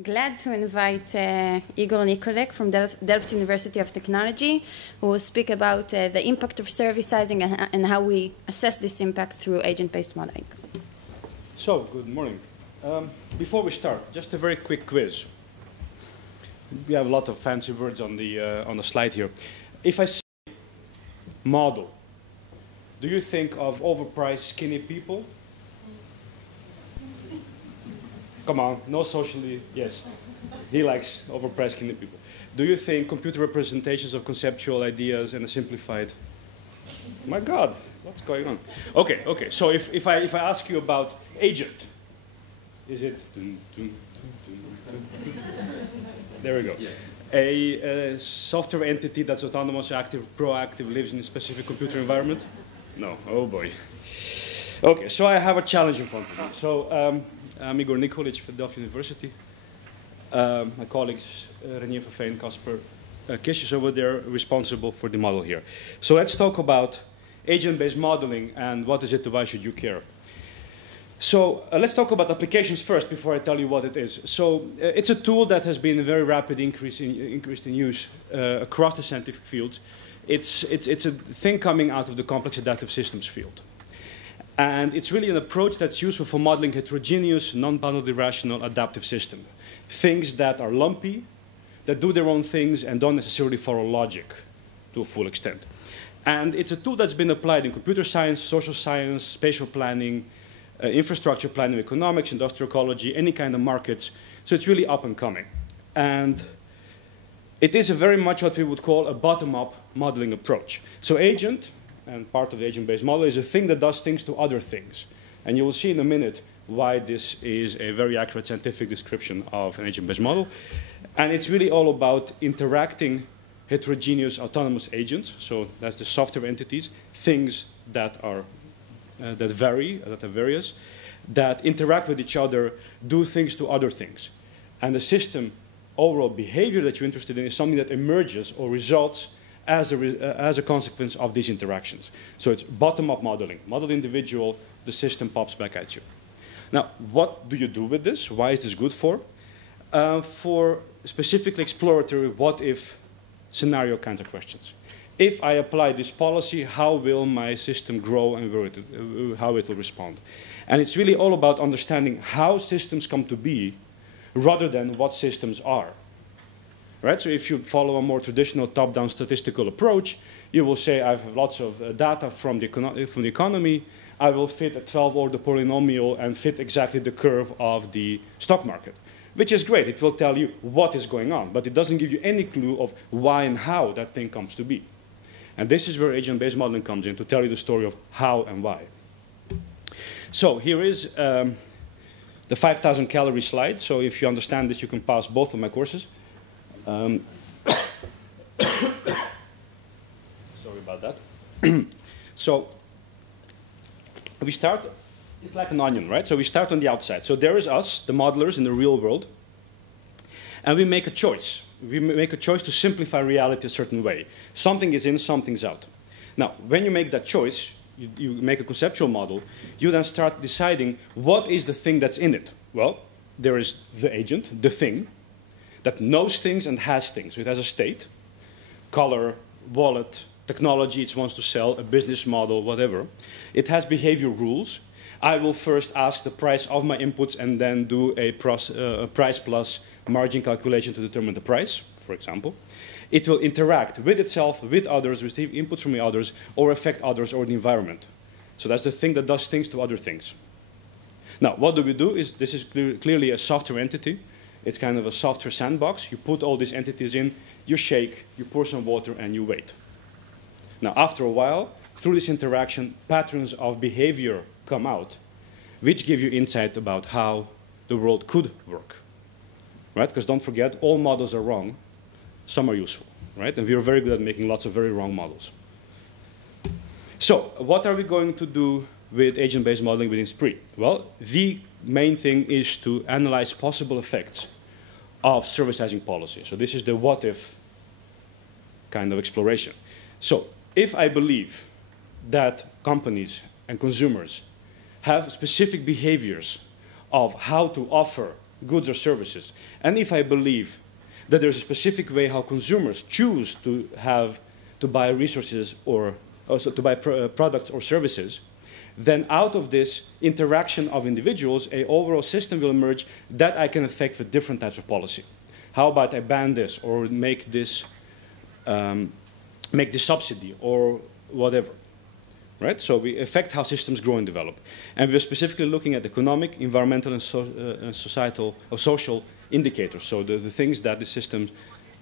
glad to invite Igor Nikolic from Delft University of Technology, who will speak about the impact of servicizing and how we assess this impact through agent-based modeling. So, good morning. Before we start, just a very quick quiz. We have a lot of fancy words on the slide here. If I say model, do you think of overpriced, skinny people? Come on, no socially, yes. He likes overpriced, skinny people. Do you think computer representations of conceptual ideas and a simplified? My God, what's going on? Okay. So if I ask you about agent, is it? There we go. Yes. A software entity that's autonomous, active, proactive, lives in a specific computer environment? No. Oh boy. Okay, so I have a challenge in front of me. So I'm Igor Nikolic from Delft University. My colleagues Renier Verveen, Casper Kish is over there, responsible for the model here. So let's talk about agent-based modeling and what is it, why should you care? So let's talk about applications first before I tell you what it is. So it's a tool that has been a very rapid increase in use across the scientific fields. It's a thing coming out of the complex adaptive systems field. And it's really an approach that's useful for modeling heterogeneous, non-boundedly rational adaptive systems. Things that are lumpy, that do their own things, and don't necessarily follow logic to a full extent. And it's a tool that's been applied in computer science, social science, spatial planning, infrastructure planning, economics, industrial ecology, any kind of markets. So it's really up and coming. And it is a very much what we would call a bottom-up modeling approach. So agent, and part of the agent-based model, is a thing that does things to other things. And you will see in a minute why this is a very accurate scientific description of an agent-based model. And it's really all about interacting heterogeneous autonomous agents. So that's the software entities, things that are that are various, that interact with each other, do things to other things. And the system overall behavior that you're interested in is something that emerges or results as a consequence of these interactions. So it's bottom-up modeling. Model the individual, the system pops back at you. Now, what do you do with this? Why is this good for? For specifically exploratory what-if scenario kinds of questions. If I apply this policy, how will my system grow and how it will respond? And it's really all about understanding how systems come to be rather than what systems are. Right? So if you follow a more traditional top-down statistical approach, you will say, I have lots of data from the economy. I will fit a 12-order polynomial and fit exactly the curve of the stock market, which is great. It will tell you what is going on, but it doesn't give you any clue of why and how that thing comes to be. And this is where agent-based modeling comes in, to tell you the story of how and why. So here is the 5,000 calorie slide. So if you understand this, you can pass both of my courses. Sorry about that. So we start, it's like an onion, right? So we start on the outside. So there is us, the modelers in the real world, and we make a choice. We make a choice to simplify reality a certain way. Something is in, something's out. Now, when you make that choice, you make a conceptual model, you then start deciding what is the thing that's in it. Well, there is the agent, the thing, that knows things and has things. So it has a state, color, wallet, technology it wants to sell, a business model, whatever. It has behavior rules. I will first ask the price of my inputs and then do a price plus margin calculation to determine the price, for example. It will interact with itself, with others, receive inputs from the others, or affect others or the environment. So that's the thing that does things to other things. Now, what do we do? This is clearly a software entity. It's kind of a software sandbox. You put all these entities in, you shake, you pour some water, and you wait. Now, after a while, through this interaction, patterns of behavior come out, which give you insight about how the world could work. Right? Because don't forget, all models are wrong. Some are useful. Right? And we are very good at making lots of very wrong models. So, what are we going to do with agent-based modeling within SPRI? Well, the main thing is to analyze possible effects of servicizing policy. So this is the what-if kind of exploration. So if I believe that companies and consumers have specific behaviors of how to offer goods or services, and if I believe that there's a specific way how consumers choose to buy resources or also to buy products or services, then out of this interaction of individuals, an overall system will emerge that I can affect with different types of policy. How about I ban this or make this subsidy or whatever, right? So we affect how systems grow and develop. And we're specifically looking at economic, environmental, and societal or social indicators, so the things that the systems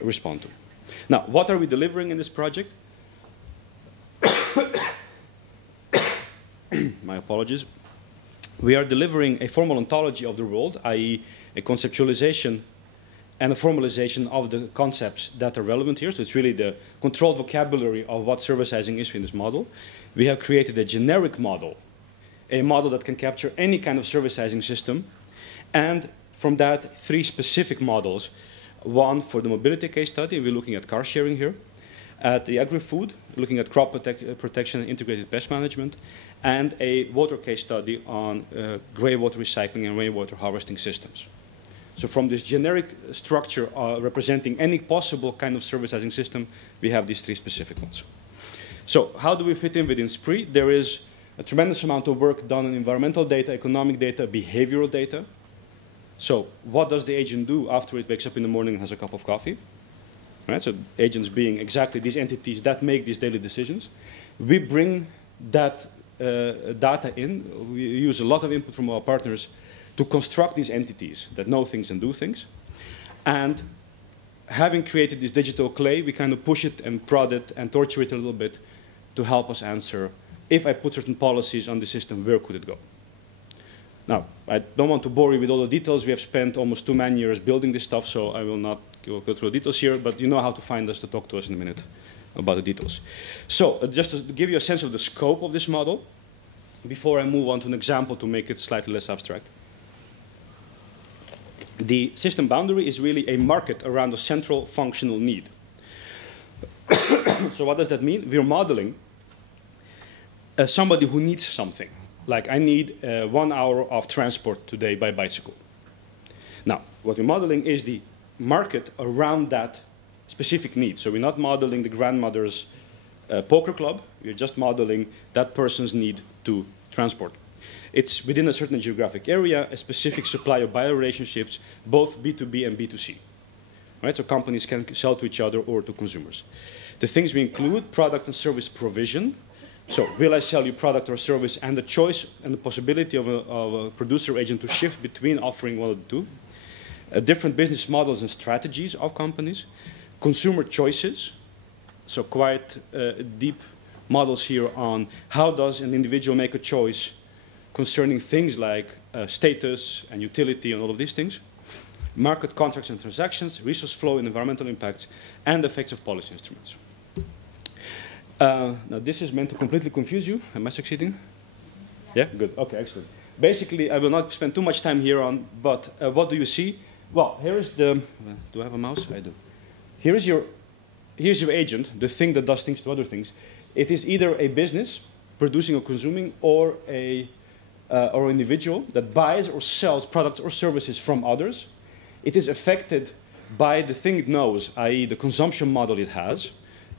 respond to. Now, what are we delivering in this project? My apologies. We are delivering a formal ontology of the world, i.e. a conceptualization and a formalization of the concepts that are relevant here. So it's really the controlled vocabulary of what servicizing is in this model. We have created a generic model, a model that can capture any kind of servicizing system. And from that, 3 specific models. One for the mobility case study, we're looking at car sharing here. At the agri-food, looking at crop protection and integrated pest management. And a water case study on grey water recycling and rainwater harvesting systems. So from this generic structure representing any possible kind of servicizing system, we have these 3 specific ones. So how do we fit in within SPRI? There is a tremendous amount of work done on environmental data, economic data, behavioral data. So what does the agent do after it wakes up in the morning and has a cup of coffee? Right? So agents being exactly these entities that make these daily decisions. We bring that data in. We use a lot of input from our partners to construct these entities that know things and do things. And having created this digital clay, we kind of push it and prod it and torture it a little bit to help us answer, if I put certain policies on the system, where could it go? Now, I don't want to bore you with all the details. We have spent almost 2 man-years building this stuff, so I will not go through the details here, but you know how to find us to talk to us in a minute about the details. So just to give you a sense of the scope of this model, before I move on to an example to make it slightly less abstract. The system boundary is really a market around a central functional need. So what does that mean? We're modeling somebody who needs something. Like I need 1 hour of transport today by bicycle. Now, what we're modeling is the market around that specific need. So we're not modeling the grandmother's poker club. We're just modeling that person's need to transport. It's within a certain geographic area, a specific supplier-buyer relationships, both B2B and B2C. Right? So companies can sell to each other or to consumers. The things we include, product and service provision. So will I sell you product or service, and the choice and the possibility of a producer agent to shift between offering one of the two. Different business models and strategies of companies. Consumer choices. So quite deep models here on how does an individual make a choice concerning things like status and utility and all of these things. Market contracts and transactions, resource flow and environmental impacts, and effects of policy instruments. Now this is meant to completely confuse you. Am I succeeding? Yeah? Good. Okay, excellent. Basically, I will not spend too much time here on, but what do you see? Well, here is the, do I have a mouse? I do. Here's your agent, the thing that does things to other things. It is either a business producing or consuming, or an individual that buys or sells products or services from others. It is affected by the thing it knows, i.e. the consumption model it has.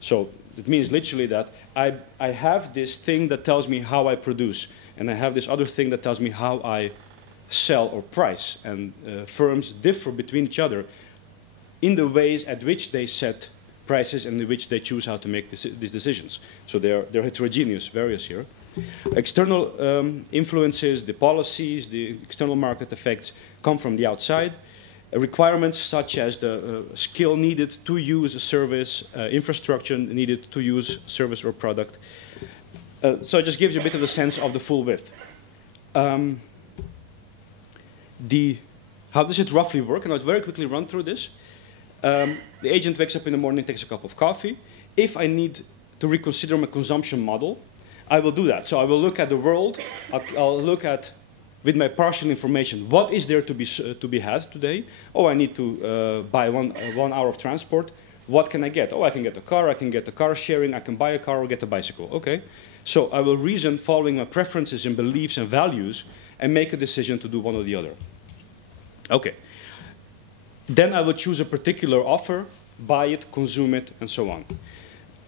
So it means literally that I have this thing that tells me how I produce, and I have this other thing that tells me how I sell or price. And firms differ between each other in the ways at which they set prices and in which they choose how to make these decisions. So they're heterogeneous, various here. External influences, the policies, the external market effects come from the outside. Requirements such as the skill needed to use a service, infrastructure needed to use service or product. So it just gives you a bit of a sense of the full width. How does it roughly work? And I'll very quickly run through this. The agent wakes up in the morning, takes a cup of coffee. If I need to reconsider my consumption model, I will do that. So I will look at the world. I'll look at, with my partial information, what is there to be had today? Oh, I need to buy one hour of transport. What can I get? Oh, I can get a car. I can get a car sharing. I can buy a car or get a bicycle. Okay. So I will reason following my preferences and beliefs and values and make a decision to do one or the other. Okay. Then I would choose a particular offer, buy it, consume it, and so on.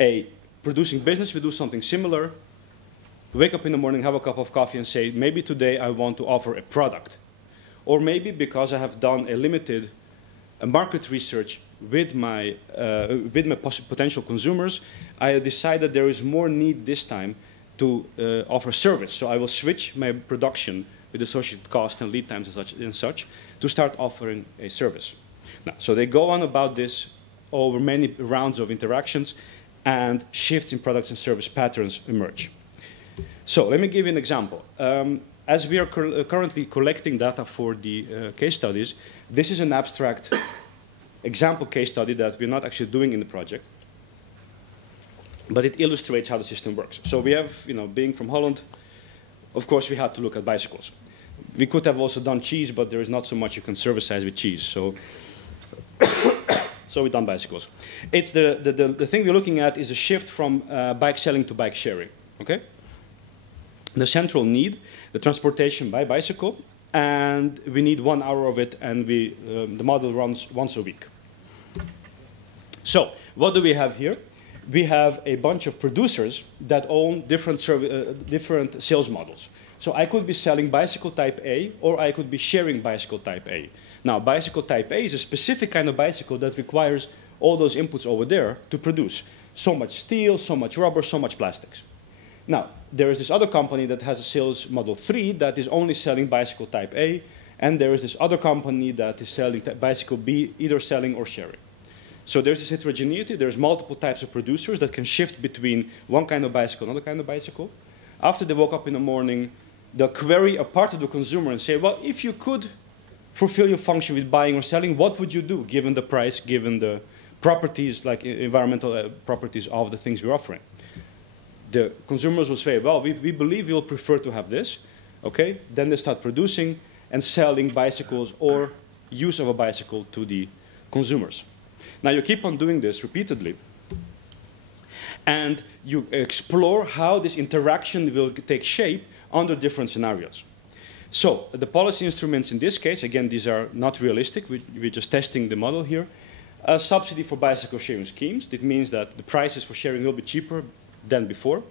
A producing business will do something similar. Wake up in the morning, have a cup of coffee, and say, maybe today I want to offer a product. Or maybe because I have done a limited market research with my potential consumers, I decided there is more need this time to offer service. So I will switch my production with associated cost and lead times and such to start offering a service. Now, so they go on about this over many rounds of interactions, and shifts in products and service patterns emerge. So let me give you an example. As we are currently collecting data for the case studies, this is an abstract example case study that we're not actually doing in the project, but it illustrates how the system works. So we have, being from Holland, of course we had to look at bicycles. We could have also done cheese, but there is not so much you can servicize with cheese. So, so we've done bicycles. It's the thing we're looking at is a shift from bike selling to bike sharing. Okay? The central need, the transportation by bicycle, and we need 1 hour of it, and the model runs once a week. So what do we have here? We have a bunch of producers that own different sales models. So I could be selling bicycle type A, or I could be sharing bicycle type A. Now, bicycle type A is a specific kind of bicycle that requires all those inputs over there to produce. So much steel, so much rubber, so much plastics. Now, there is this other company that has a sales model 3 that is only selling bicycle type A, and there is this other company that is selling bicycle B, either selling or sharing. So there's this heterogeneity. There's multiple types of producers that can shift between one kind of bicycle and another kind of bicycle. After they woke up in the morning, they'll query a part of the consumer and say, well, if you could fulfill your function with buying or selling, what would you do given the price, given the properties, like environmental properties of the things we're offering? The consumers will say, well, we believe you'll prefer to have this. Okay? Then they start producing and selling bicycles or use of a bicycle to the consumers. Now, you keep on doing this repeatedly, and you explore how this interaction will take shape under different scenarios. So the policy instruments in this case, again, these are not realistic. We're just testing the model here. A subsidy for bicycle sharing schemes. It means that the prices for sharing will be cheaper than before.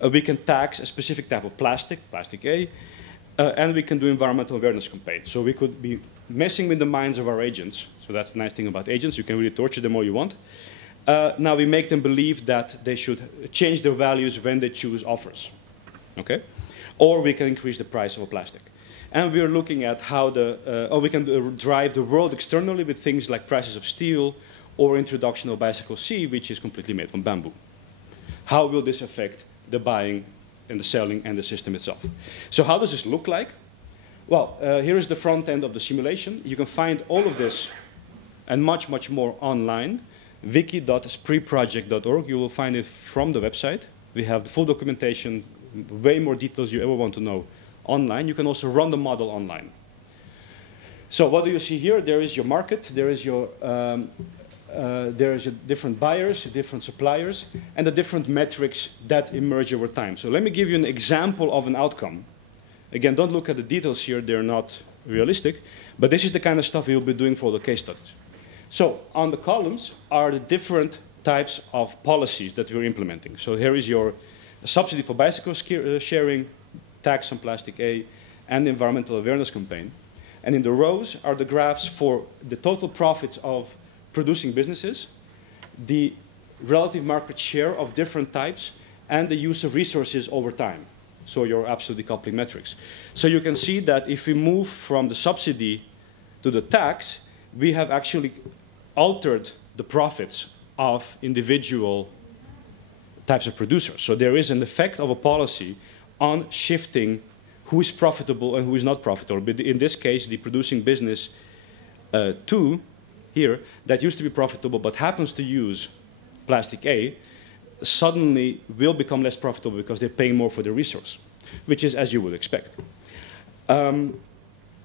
We can tax a specific type of plastic, plastic A, and we can do environmental awareness campaigns. So we could be messing with the minds of our agents. So that's the nice thing about agents. You can really torture them all you want. Now we make them believe that they should change their values when they choose offers. Okay? Or we can increase the price of a plastic. And we're looking at how or we can drive the world externally with things like prices of steel or introduction of bicycle C, which is completely made from bamboo. How will this affect the buying and the selling and the system itself? So how does this look like? Well, here is the front end of the simulation. You can find all of this and much, much more online. wiki.spreeproject.org. You will find it from the website. We have the full documentation, way more details you ever want to know online. You can also run the model online. So what do you see here? There is your market. There is your different buyers, different suppliers, and the different metrics that emerge over time. So let me give you an example of an outcome. Again, don't look at the details here. They're not realistic. But this is the kind of stuff we'll be doing for the case studies. So on the columns are the different types of policies that we're implementing. So here is your subsidy for bicycle sharing, tax on plastic A, and the environmental awareness campaign. And in the rows are the graphs for the total profits of producing businesses, the relative market share of different types, and the use of resources over time. So your absolute decoupling metrics. So you can see that if we move from the subsidy to the tax, we have actually altered the profits of individual types of producers. So there is an effect of a policy on shifting who is profitable and who is not profitable. But in this case, the producing business 2 here, that used to be profitable but happens to use plastic A, suddenly will become less profitable because they're paying more for the resource, which is as you would expect.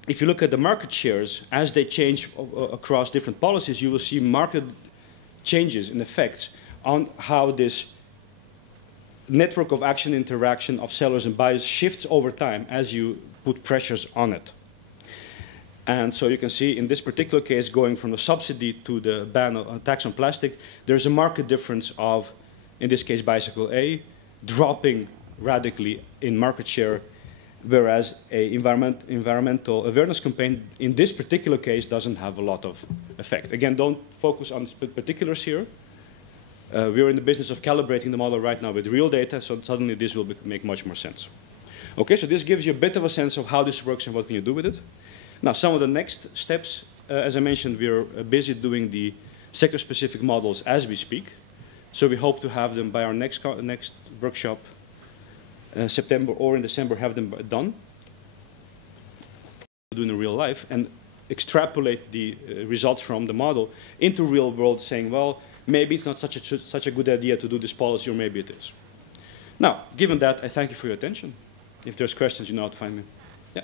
If you look at the market shares, as they change across different policies, you will see market changes and effects on how this network of action interaction of sellers and buyers shifts over time as you put pressures on it. And so you can see in this particular case, going from the subsidy to the ban on tax on plastic, there's a marked difference of, in this case, bicycle A, dropping radically in market share, whereas a environmental awareness campaign in this particular case doesn't have a lot of effect. Again, don't focus on particulars here. We're in the business of calibrating the model right now with real data, so suddenly this will make much more sense. Okay, so this gives you a bit of a sense of how this works and what can you do with it. Now, some of the next steps, as I mentioned, we're busy doing the sector-specific models as we speak. So we hope to have them by our next workshop, September or in December, have them done. Do in real life and extrapolate the results from the model into real world, saying, well, maybe it's not such a good idea to do this policy, or maybe it is. Now, given that, I thank you for your attention. If there's questions, you know how to find me. Yeah.